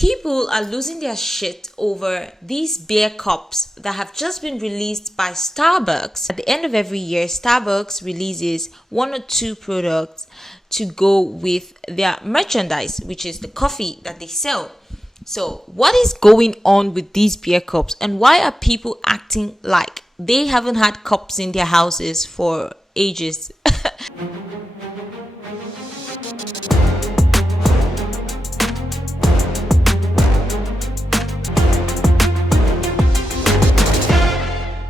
People are losing their shit over these beer cups that have just been released by Starbucks. At the end of every year, Starbucks releases one or two products to go with their merchandise, which is the coffee that they sell. So, what is going on with these beer cups, and why are people acting like they haven't had cups in their houses for ages?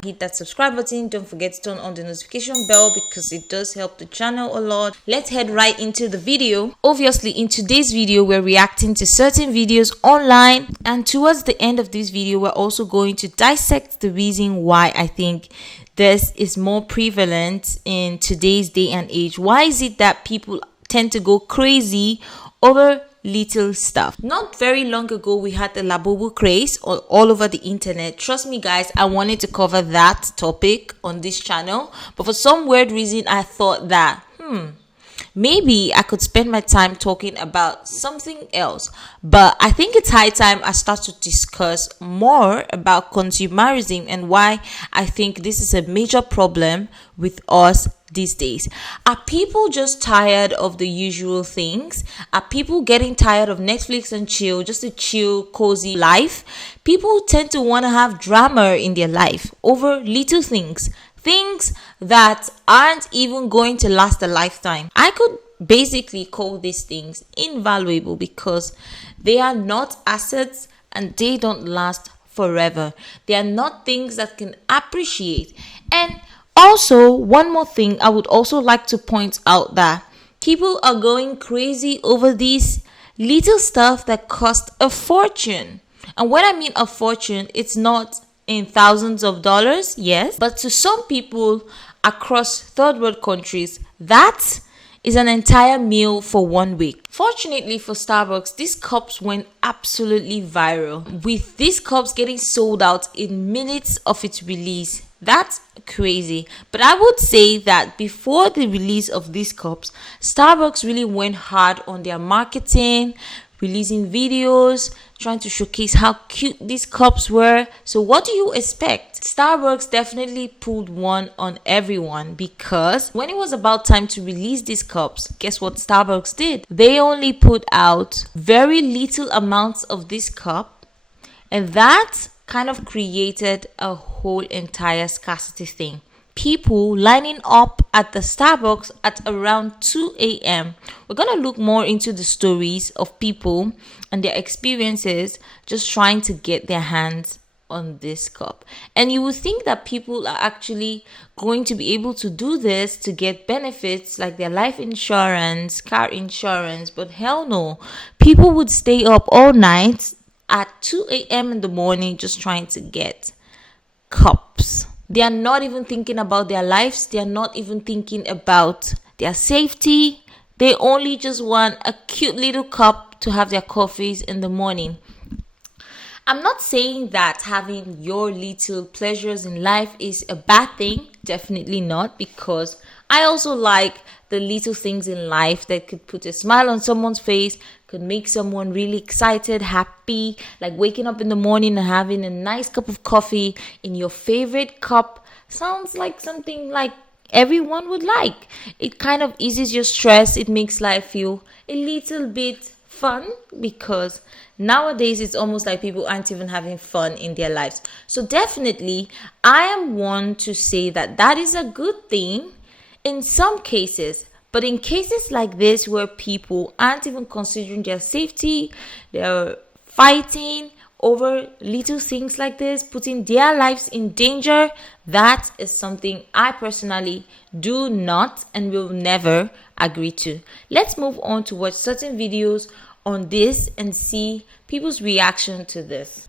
Hit that subscribe button. Don't forget to turn on the notification bell because it does help the channel a lot. Let's head right into the video. Obviously, in today's video, we're reacting to certain videos online, and towards the end of this video, we're also going to dissect the reason why I think this is more prevalent in today's day and age. Why is it that people tend to go crazy over little stuff? Not very long ago, we had the Labubu craze all over the internet. Trust me guys, I wanted to cover that topic on this channel, but for some weird reason I thought that maybe I could spend my time talking about something else. But I think it's high time I start to discuss more about consumerism and why I think this is a major problem with us these days. Are people just tired of the usual things? Are people getting tired of Netflix and chill, just a chill, cozy life? People tend to want to have drama in their life over little things that aren't even going to last a lifetime. I could basically call these things invaluable because they are not assets and they don't last forever. They are not things that can appreciate. And also, one more thing I would also like to point out that people are going crazy over these little stuff that cost a fortune. And when I mean a fortune, it's not in thousands of dollars, yes, but to some people across third world countries, that is an entire meal for 1 week. Fortunately for Starbucks, these cups went absolutely viral, with these cups getting sold out in minutes of its release. That's crazy. But I would say that before the release of these cups, Starbucks really went hard on their marketing, releasing videos, trying to showcase how cute these cups were. So what do you expect? Starbucks definitely pulled one on everyone, because when it was about time to release these cups, guess what Starbucks did? They only put out very little amounts of this cup, and that kind of created a whole entire scarcity thing. People lining up at the Starbucks at around 2 a.m. We're going to look more into the stories of people and their experiences just trying to get their hands on this cup. And you would think that people are actually going to be able to do this to get benefits like their life insurance, car insurance, but hell no. People would stay up all night at 2 a.m. in the morning just trying to get cups. They are not even thinking about their lives. They are not even thinking about their safety. They only just want a cute little cup to have their coffees in the morning. I'm not saying that having your little pleasures in life is a bad thing. Definitely not, because I also like the little things in life that could put a smile on someone's face, could make someone really excited, happy, like waking up in the morning and having a nice cup of coffee in your favorite cup. Sounds like something like everyone would like. It kind of eases your stress. It makes life feel a little bit fun, because nowadays it's almost like people aren't even having fun in their lives. So definitely, I am one to say that that is a good thing in some cases. But in cases like this where people aren't even considering their safety, they're fighting over little things like this, putting their lives in danger, that is something I personally do not and will never agree to. Let's move on to watch certain videos on this and see people's reaction to this.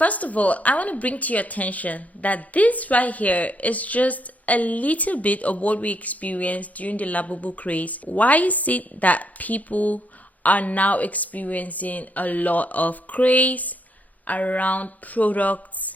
First of all, I want to bring to your attention that this right here is just a little bit of what we experienced during the Labubu craze. Why is it that people are now experiencing a lot of craze around products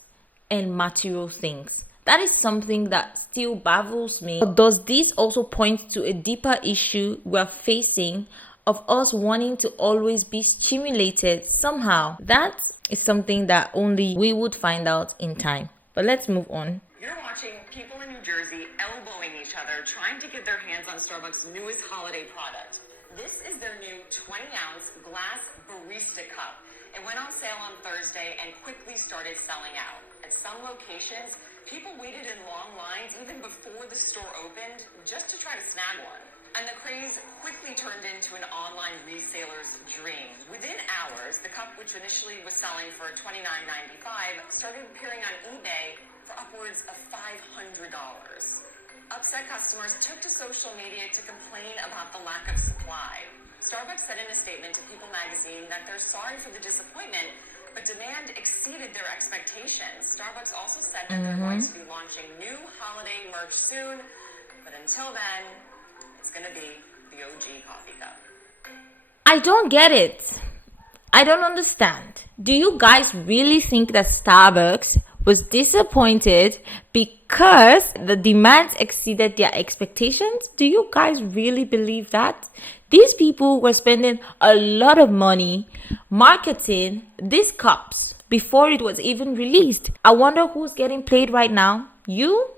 and material things? That is something that still baffles me. But does this also point to a deeper issue we're facing of us wanting to always be stimulated somehow? That is something that only we would find out in time. But let's move on. You're watching people in New Jersey elbowing each other, trying to get their hands on Starbucks' newest holiday product. This is their new 20-ounce glass barista cup. It went on sale on Thursday and quickly started selling out. At some locations, people waited in long lines even before the store opened just to try to snag one. And the craze quickly turned into an online reseller's dream. Within hours, the cup, which initially was selling for $29.95, started appearing on eBay for upwards of $500. Upset customers took to social media to complain about the lack of supply. Starbucks said in a statement to People magazine that they're sorry for the disappointment, but demand exceeded their expectations. Starbucks also said that they're going to be launching new holiday merch soon, but until then, it's going to be the OG coffee cup. I don't get it. I don't understand. Do you guys really think that Starbucks was disappointed because the demands exceeded their expectations? Do you guys really believe that? These people were spending a lot of money marketing these cups before it was even released. I wonder who's getting played right now, you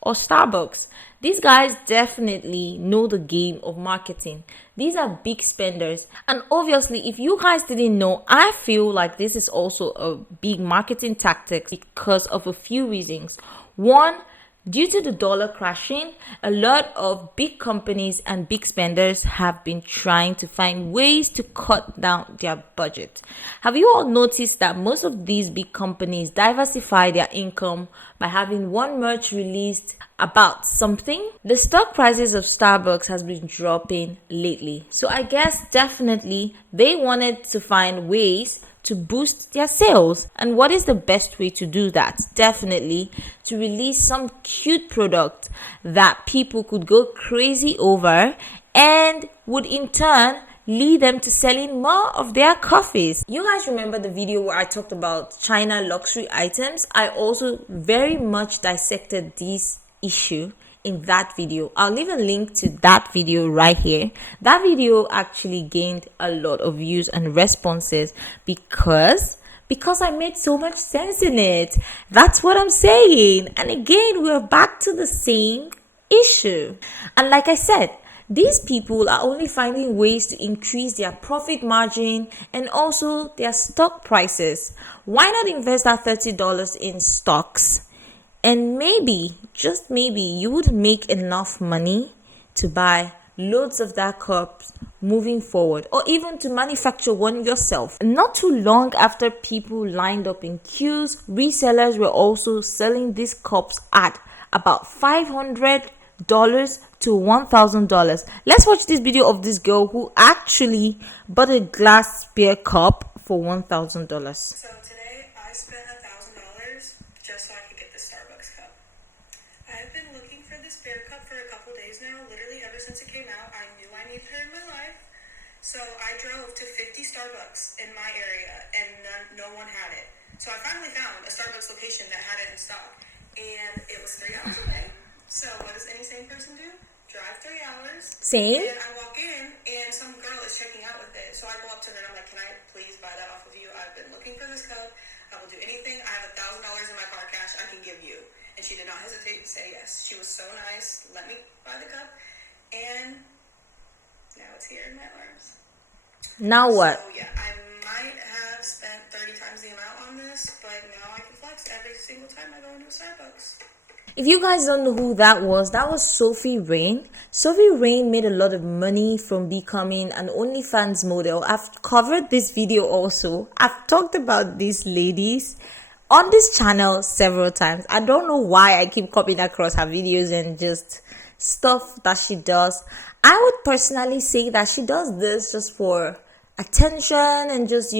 or Starbucks? These guys definitely know the game of marketing. These are big spenders. And obviously, if you guys didn't know, I feel like this is also a big marketing tactic because of a few reasons. One, due to the dollar crashing, a lot of big companies and big spenders have been trying to find ways to cut down their budget. Have you all noticed that most of these big companies diversify their income by having one merch released about something? The stock prices of Starbucks has been dropping lately. So I guess definitely they wanted to find ways to boost their sales. And what is the best way to do that? Definitely to release some cute product that people could go crazy over and would in turn lead them to selling more of their coffees. You guys remember the video where I talked about China luxury items? I also very much dissected this issue in that video. I'll leave a link to that video right here. That video actually gained a lot of views and responses because I made so much sense in it. That's what I'm saying. And again, we're back to the same issue. And like I said, these people are only finding ways to increase their profit margin and also their stock prices. Why not invest that $30 in stocks? And maybe, just maybe, you would make enough money to buy loads of that cups moving forward, or even to manufacture one yourself. Not too long after people lined up in queues, resellers were also selling these cups at about $500 to $1,000. Let's watch this video of this girl who actually bought a glass spare cup for $1,000. So today I spent $1,000 just so I could get this Starbucks cup. I have been looking for this spare cup for a couple days now. Literally ever since it came out, I knew I needed her in my life. So I drove to 50 Starbucks in my area and no one had it. So I finally found a Starbucks location that had it in stock, and it was 3 hours away. So what does any sane person do? Drive 3 hours. Same. And I walk in and some girl is checking out with it. So I go up to her and I'm like, can I please buy that off of you? I've been looking for this cup. I will do anything. I have $1,000 in my car cash I can give you. And she did not hesitate to say yes. She was so nice. Let me buy the cup. And now it's here in my arms. Now what? So yeah, I might have spent 30 times the amount on this, but now I can flex every single time I go into a Starbucks. If you guys don't know who that was Sophie Rain. Sophie Rain made a lot of money from becoming an OnlyFans model. I've covered this video also. I've talked about these ladies on this channel several times. I don't know why I keep coming across her videos and just stuff that she does. I would personally say that she does this just for attention and just,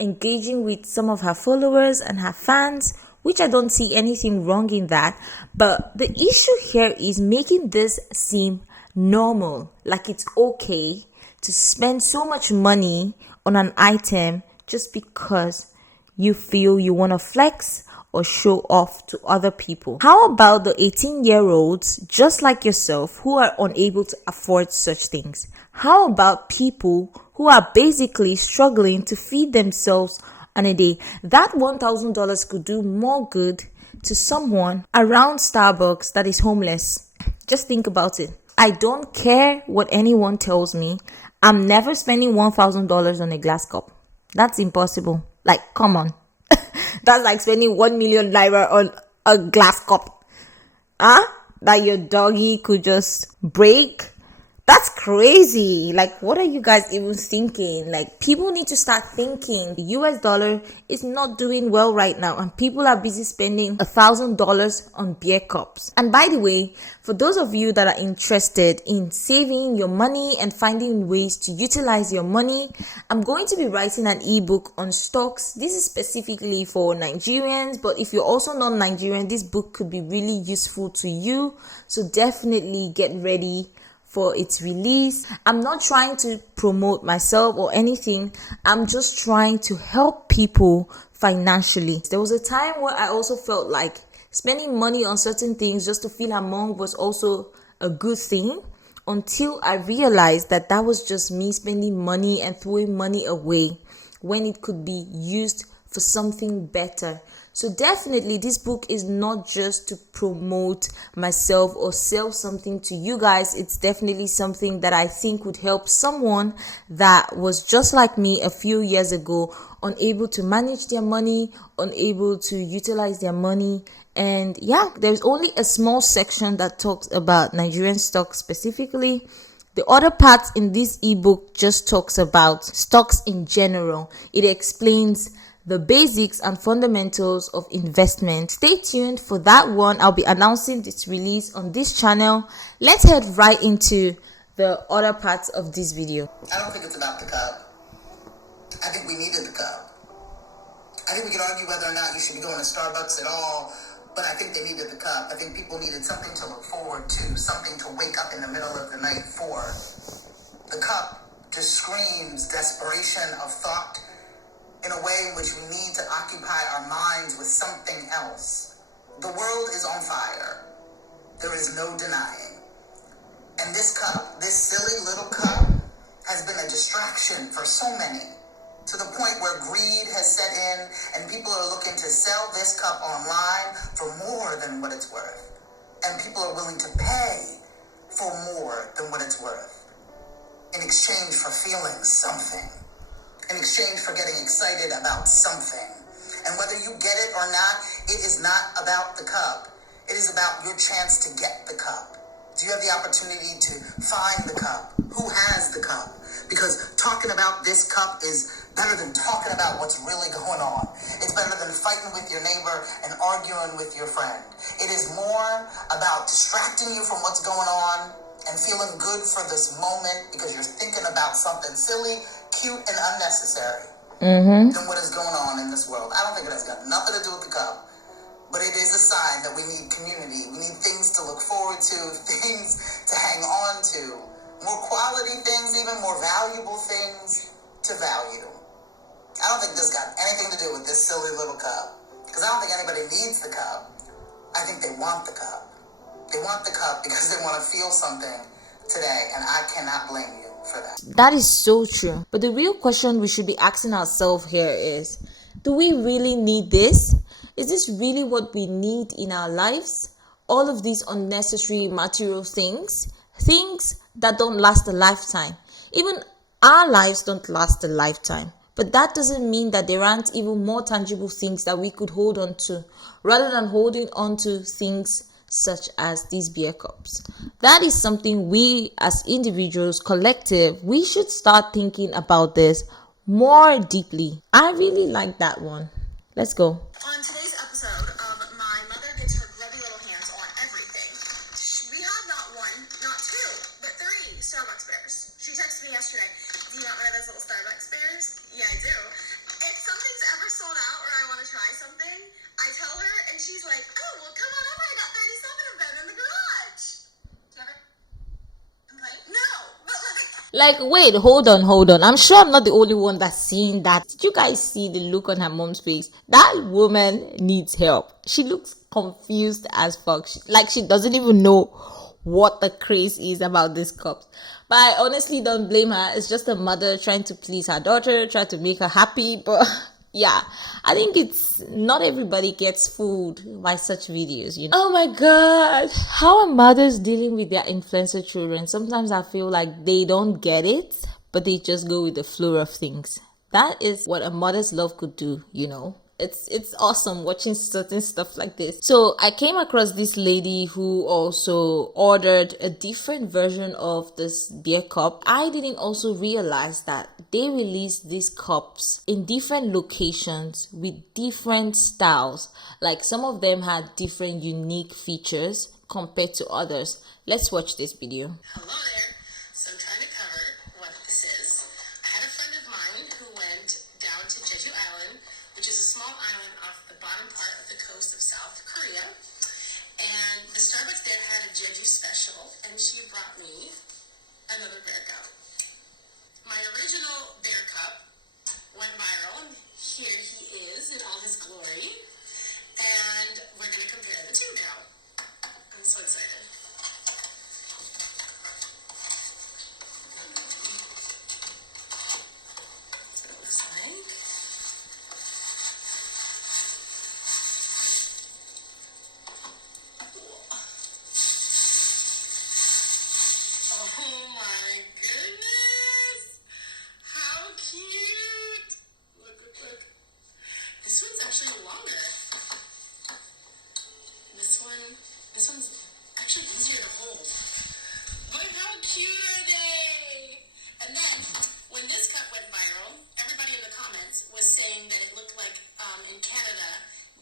engaging with some of her followers and her fans, which I don't see anything wrong in that. But the issue here is making this seem normal, like it's okay to spend so much money on an item just because you feel you want to flex or show off to other people. How about the 18-year-olds just like yourself who are unable to afford such things? How about people who are basically struggling to feed themselves on a day? That $1,000 could do more good to someone around Starbucks that is homeless. Just think about it. I don't care what anyone tells me. I'm never spending $1,000 on a glass cup. That's impossible. Like, come on. That's like spending 1 million naira on a glass cup. That your doggy could just break. That's crazy. Like, what are you guys even thinking? Like, people need to start thinking. The US dollar is not doing well right now, and people are busy spending $1,000 on beer cups. And by the way, for those of you that are interested in saving your money and finding ways to utilize your money, I'm going to be writing an ebook on stocks. This is specifically for Nigerians, but if you're also not Nigerian, this book could be really useful to you. So definitely get ready for its release. I'm not trying to promote myself or anything. I'm just trying to help people financially. There was a time where I also felt like spending money on certain things just to feel among was also a good thing, until I realized that that was just me spending money and throwing money away when it could be used for something better. So definitely this book is not just to promote myself or sell something to you guys. It's definitely something that I think would help someone that was just like me a few years ago, unable to manage their money, unable to utilize their money. And yeah, there's only a small section that talks about Nigerian stocks specifically. The other parts in this ebook just talks about stocks in general. It explains the basics and fundamentals of investment. Stay tuned for that one. I'll be announcing its release on this channel. Let's head right into the other parts of this video. I don't think it's about the cup. I think we needed the cup. I think we could argue whether or not you should be going to Starbucks at all, but I think they needed the cup. I think people needed something to look forward to, something to wake up in the middle of the night for. The cup just screams desperation of thought, in a way in which we need to occupy our minds with something else. The world is on fire. There is no denying. And this cup, this silly little cup, has been a distraction for so many, to the point where greed has set in and people are looking to sell this cup online for more than what it's worth. And people are willing to pay for more than what it's worth in exchange for feeling something. In exchange for getting excited about something. And whether you get it or not, it is not about the cup. It is about your chance to get the cup. Do you have the opportunity to find the cup? Who has the cup? Because talking about this cup is better than talking about what's really going on. It's better than fighting with your neighbor and arguing with your friend. It is more about distracting you from what's going on and feeling good for this moment because you're thinking about something silly, cute, and unnecessary than what is going on in this world. I don't think it has got nothing to do with the cup, but it is a sign that we need community. We need things to look forward to, things to hang on to, more quality things, even more valuable things to value. I don't think this got anything to do with this silly little cup, because I don't think anybody needs the cup. I think they want the cup. They want the cup because they want to feel something today, and I cannot blame you for that. That is so true. But the real question we should be asking ourselves here is, do we really need this? Is this really what we need in our lives? All of these unnecessary material things that don't last a lifetime. Even our lives don't last a lifetime. But that doesn't mean that there aren't even more tangible things that we could hold on to, rather than holding on to things such as these beer cups. That is something we as individuals, collective, we should start thinking about this more deeply. I really like that one. Let's go. On today's episode of My Mother Gets Her Grubby Little Hands on Everything, we have not one, not two, but three Starbucks bears. She texted me yesterday, do you want one of those little Starbucks bears? Yeah, I do. It's so Like, wait, hold on, hold on. I'm sure I'm not the only one that's seeing that. Did you guys see the look on her mom's face? That woman needs help. She looks confused as fuck. Like she doesn't even know what the craze is about these cups. But I honestly don't blame her. It's just a mother trying to please her daughter, try to make her happy. But yeah, I think it's not everybody gets fooled by such videos, you know. Oh my god, how are mothers dealing with their influencer children? Sometimes I feel like they don't get it, but they just go with the flow of things. That is what a mother's love could do, you know. It's awesome watching certain stuff like this. So I came across this lady who also ordered a different version of this beer cup. I didn't also realize that they released these cups in different locations with different styles. Like some of them had different unique features compared to others. Let's watch this video. Hello there. So I'm trying to cover what this is. I had a friend of mine who went down to Jeju Island, which is a small island off the bottom part of the coast of South Korea. And the Starbucks there had a Jeju special, and she brought me another bear cup. My original bear cup went viral, and here he is in all his glory. And we're going to compare the two now. I'm so excited. That's what it looks like. Oh my goodness! How cute! Look, look, look. This one's actually longer. This one's actually easier to hold. But how cute are they? And then, when this cup went viral, everybody in the comments was saying that it looked like in Canada,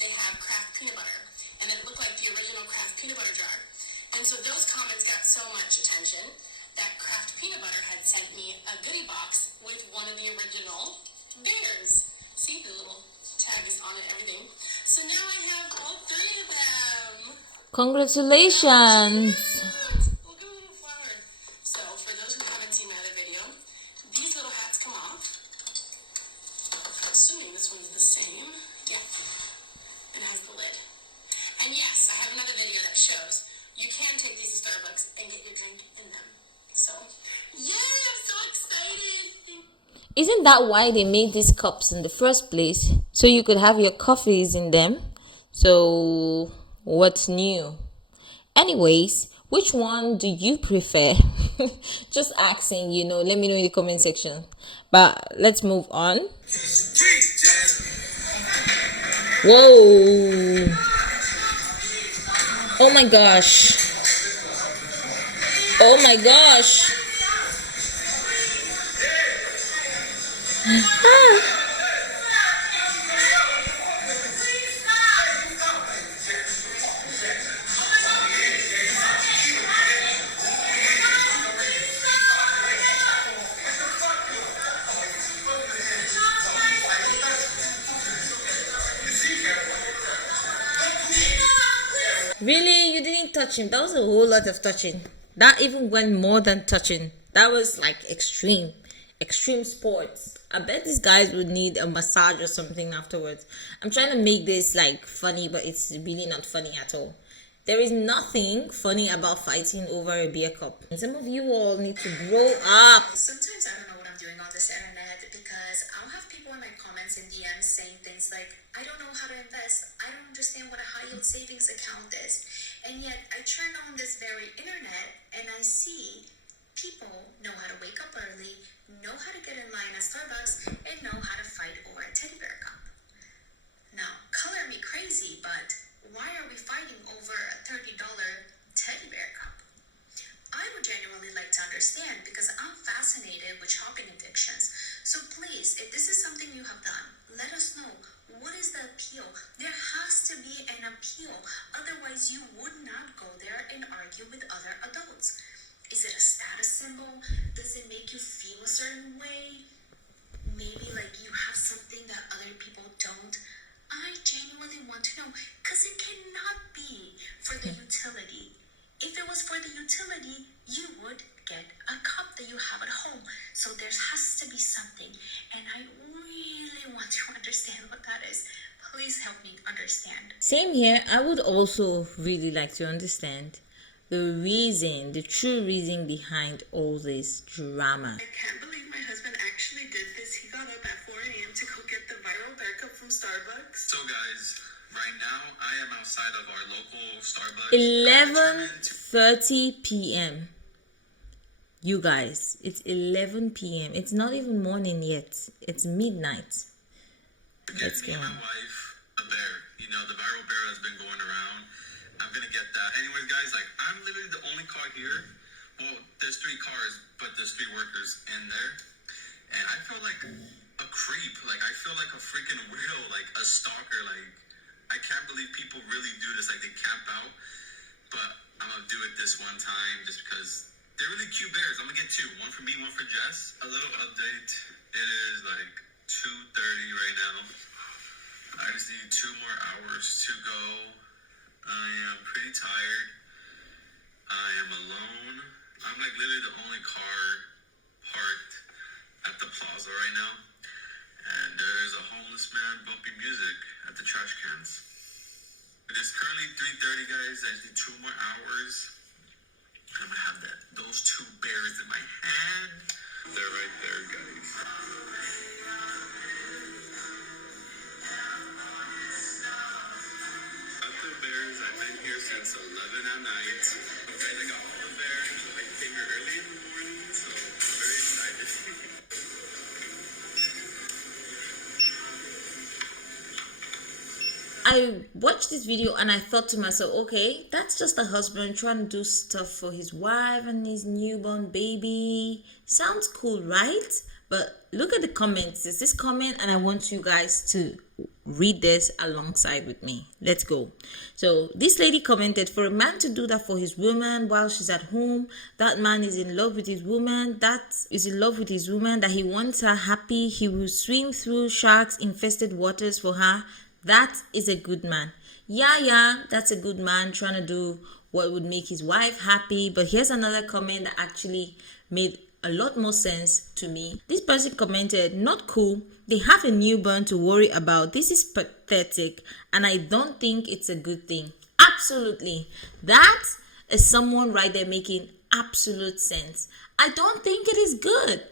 they have Kraft peanut butter. And it looked like the original Kraft peanut butter jar. And so those comments got so much attention that Kraft Peanut Butter had sent me a goodie box with one of the original bears. See, the little tag is on it and everything. So now I have all three of them. Congratulations. Look at the little flower. So for those who haven't seen my other video, these little hats come off. I'm assuming this one's the same. Yeah. It has the lid. And yes, I have another video that shows you can take these to Starbucks and get your drink in them. So, yay, I'm so excited. Isn't that why they made these cups in the first place? So you could have your coffees in them. So what's new? Anyways, which one do you prefer? Just asking, you know, let me know in the comment section. But let's move on. Whoa. Oh my gosh. Oh my gosh. Really? You didn't touch him? That was a whole lot of touching. That even went more than touching. That was like extreme sports. I bet these guys would need a massage or something afterwards. I'm trying to make this like funny, but it's really not funny at all. There is nothing funny about fighting over a beer cup. Some of you all need to grow up. Sometimes I don't know what I'm doing on this internet because I'll have people in my comments and DMs saying things like, I don't know how to invest. I don't understand what a high yield savings account is. And yet I turn on this very internet and I see people know how to wake up early, know how to get in line at Starbucks, and know how to fight over a teddy bear cup. Now, color me crazy, but why are we fighting over a $30 teddy bear cup? I would genuinely like to understand because I'm fascinated with shopping addictions. So please, if this is something you have done, let us know. What is the appeal? There has to be an appeal. Otherwise, you would not go there and argue with other adults. Is it a status symbol? Does it make you feel a certain way? Maybe like you have something that other people don't? I genuinely want to know because it cannot be for the utility. If it was for the utility, you would get a cup that you have at home. So there has to be something, and I really want to understand what that is. Please help me understand. Same here. I would also really like to understand the true reason behind all this drama. I can't believe my husband actually did this. He got up at 4 a.m. to go get the viral bear cup from Starbucks. So guys, right now I am outside of our local Starbucks. 11:30 p.m. You guys, it's 11 p.m. It's not even morning yet. It's midnight. Let's go. Me and my wife, a bear. You know, the viral bear has been going around. I'm gonna get that. Anyways, guys, like, I'm literally the only car here. Well, there's 3 cars, but there's 3 workers in there. And I feel like a creep. Like, I feel like a freaking weirdo, like a stalker. Like, I can't believe people really do this. Like, they camp out. But I'm gonna do it this one time just because they're really cute bears. I'm gonna get 2. One for me, one for Jess. A little update. It is like 2:30 right now. I just need 2 more hours to go. I am pretty tired. I am alone. I'm like literally the only car parked at the plaza right now. And there's a homeless man bumping music at the trash cans. It is currently 3:30, guys. I just need 2 more hours. I'm gonna have those 2 bears in my hand. They're right there, guys. Got the bears. I've been here since 11 at night. Okay, I got all the bears. I came here early in the morning, so I'm very excited. I watched this video and I thought to myself, okay, that's just a husband trying to do stuff for his wife and his newborn baby. Sounds cool, right? But look at the comments. There's this comment and I want you guys to read this alongside with me. Let's go. So this lady commented, for a man to do that for his woman while she's at home, that man is in love with his woman. That he wants her happy. He will swim through sharks infested waters for her. That is a good man. Yeah, that's a good man trying to do what would make his wife happy. But here's another comment that actually made a lot more sense to me. This person commented, not cool. They have a newborn to worry about. This is pathetic and I don't think it's a good thing. Absolutely. That is someone right there making absolute sense. I don't think it is good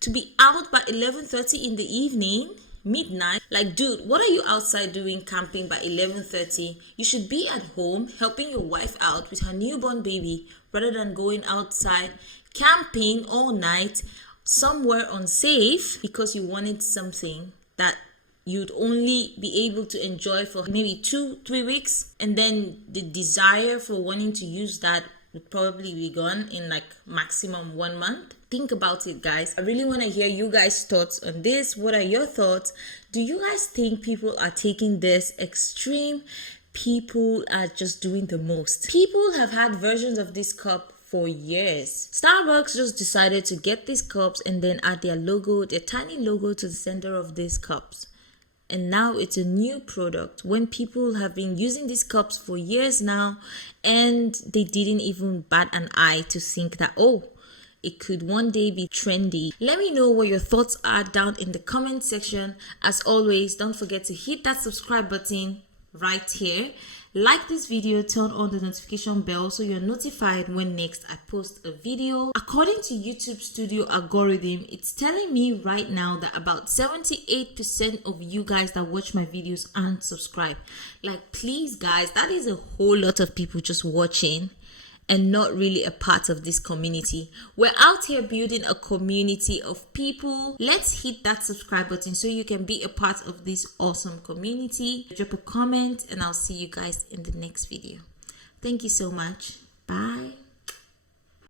to be out by 11:30 in the evening, midnight. Like, dude, what are you outside doing camping by 11:30? You should be at home helping your wife out with her newborn baby rather than going outside camping all night somewhere unsafe because you wanted something that you'd only be able to enjoy for maybe 2-3 weeks, and then the desire for wanting to use that would probably be gone in like maximum 1 month. Think about it, guys. I really want to hear you guys' thoughts on this. What are your thoughts? Do you guys think people are taking this extreme? People are just doing the most. People have had versions of this cup for years. Starbucks just decided to get these cups and then add their logo, their tiny logo, to the center of these cups. And now it's a new product when people have been using these cups for years now and they didn't even bat an eye to think that, oh, it could one day be trendy. Let me know what your thoughts are down in the comment section. As always, don't forget to hit that subscribe button right here. Like this video, turn on the notification bell so you're notified when next I post a video. According to YouTube Studio algorithm, it's telling me right now that about 78% of you guys that watch my videos aren't subscribed. Like, please guys, that is a whole lot of people just watching and not really a part of this community. We're out here building a community of people. Let's hit that subscribe button so you can be a part of this awesome community. Drop a comment and I'll see you guys in the next video. Thank you so much. Bye.